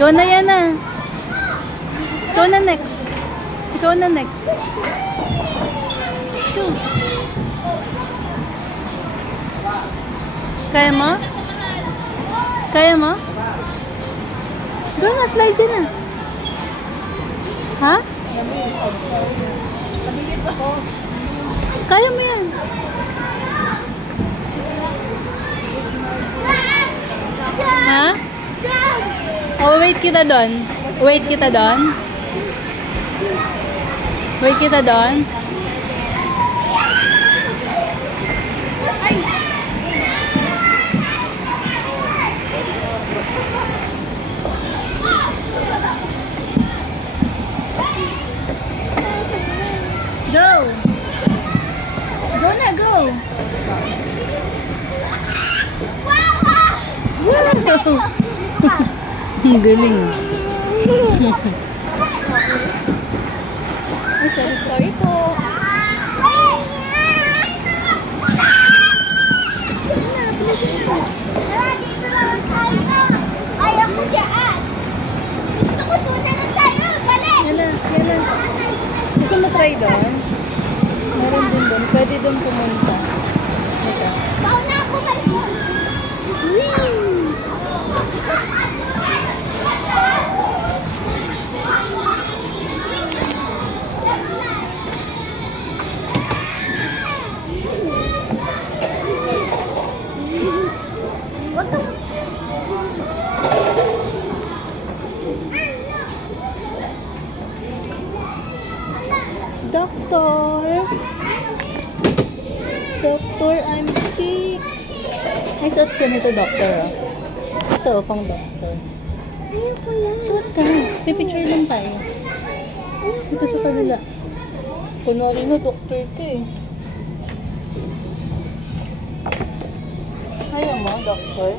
Go na yan na. Ikaw na next. Ikaw na next. Go. Kaya mo? Kaya mo? Go na, slide ka na. Ha? Kaya mo yan. Ha? Oh, wait kita doon. Wait kita doon. Wait kita doon. Go! Go na, go! Wow! Ang galing. Ay, sorry po. Ayoko dyan. Gusto ko tunan ng tayo. Balik! Yan na, yan na. Gusto mo try doon? Meron din doon. Pwede doon pumunta. Ito. Pauna ako balik. Doctor! Doctor, I'm sick! Ay, suot ka nito, doctor. Oh. Ito, pang doctor. Suot ka. Pipicture lang tayo. Ito sa kabila. Kunwari mo, doctor ka eh. Ayaw mo, doctor?